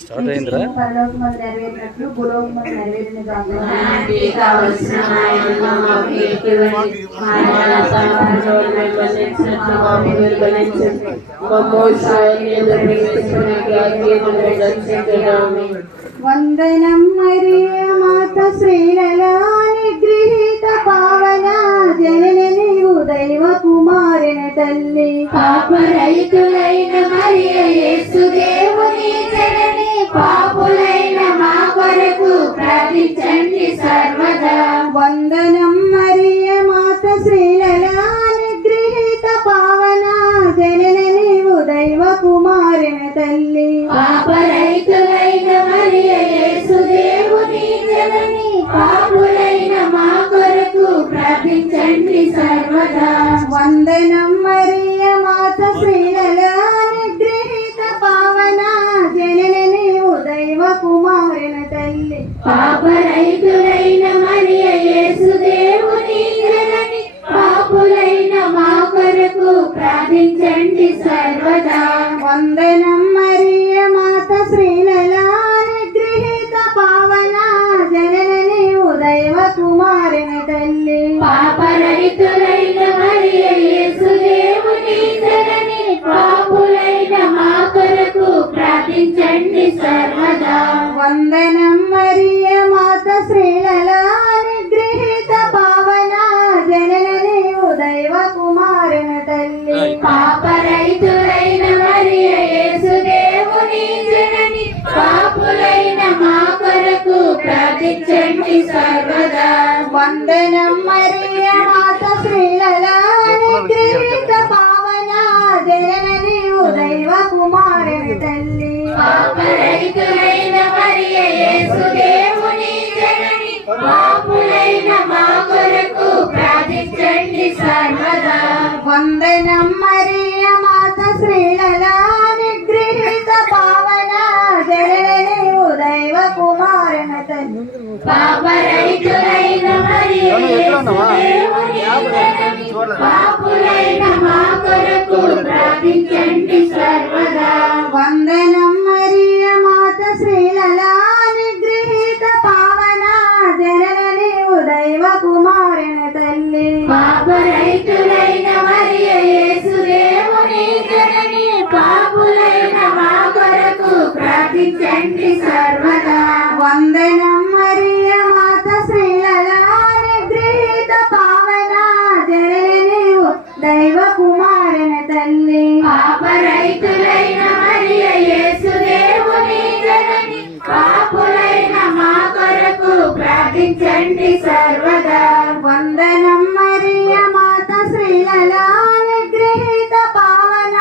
Start అయిందిరా పరలోకమందు నెరవేరినట్లు భూలోకమందు నెరవేరిన గాక. వందనం మరియా మాత శ్రీలలా నిగృహీత పావన జనని నీవు దైవ కుమారిన తల్లి. పాపరహితులైన మరియ యేసు దేవుని జనని పాపులైన మా కొరకు ప్రార్థించండి సర్వదా. వందనం మరియా మాత శ్రీలలా నిగృహీత పావన జనని నీవు దైవ కుమారిన తల్లి. పాపరహితులైన మరియ యేసు దేవుని జనని పాపులైన మా కొరకు ప్రార్థించండి సర్వదా. వందనం మరియా మాత శ్రీలలా నిగృహీత పావన జనని నీవు దైవ కుమారిన తల్లి. పాపరహితులైన మరియ యేసు దేవుని జనని పాపులైన మా కొరకు ప్రార్థించండి సర్వదా. వందనం మరియా మాత శ్రీలలా నిగృహీత పావన జనని నీవు దైవ కుమారిన తల్లి. పాపరహితులైన మరియ యేసు దేవుని జనని పాపులైన మా కొరకు ప్రార్థించండి సర్వదా. వందనం మరియా మాత శ్రీలలా నిగృహీత పావన జనని నీవు దైవ కుమారిన తల్లి. పాపరహితులైన మరియ యేసు దేవుని జనని పాపులైన మా కొరకు ప్రార్థించండి సర్వదా. వందనం మరియా మాత శ్రీలలా నిగృహీత పావన జనని నీవు దైవ కుమారిన తల్లి. పాపరహితులైన మరియ యేసు దేవుని జనని పాపులైన మా కొరకు ప్రార్థించండి సర్వదా. వందనం మరియా మాత శ్రీలలా నిగృహీత పావన జనని నీవు దైవ కుమారిన తల్లి. పాపరహితులైన మరియ యేసు దేవుని జనని పాపులైన మా కొరకు ప్రార్థించండి సర్వదా. వందనం మరియా మాత శ్రీలలా నిగృహీత పావన జనని నీవు దైవ కుమారిన తల్లి. పాపరహితులైన మరియ యేసు దేవుని జనని పాపులైన మా కొరకు ప్రార్థించండి సర్వదా. వందనం మరియా మాత శ్రీలలా నిగృహీత పావన జనని నీవు దైవ కుమారిన తల్లి. పాపరహితులైన మరియ యేసు దేవుని జనని పాపులైన మా కొరకు ప్రార్థించండి సర్వదా. వందనం మరియా మాత శ్రీలలా నిగృహీత పావన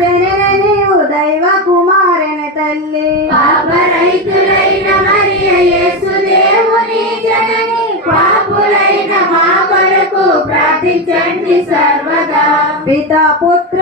జనని నీవు దైవ కుమారిన తల్లి. పాపరహితులైన మరియ యేసు దేవుని జనని పాపులైన మా కొరకు ప్రార్థించండి సర్వదా. పితా పుత్ర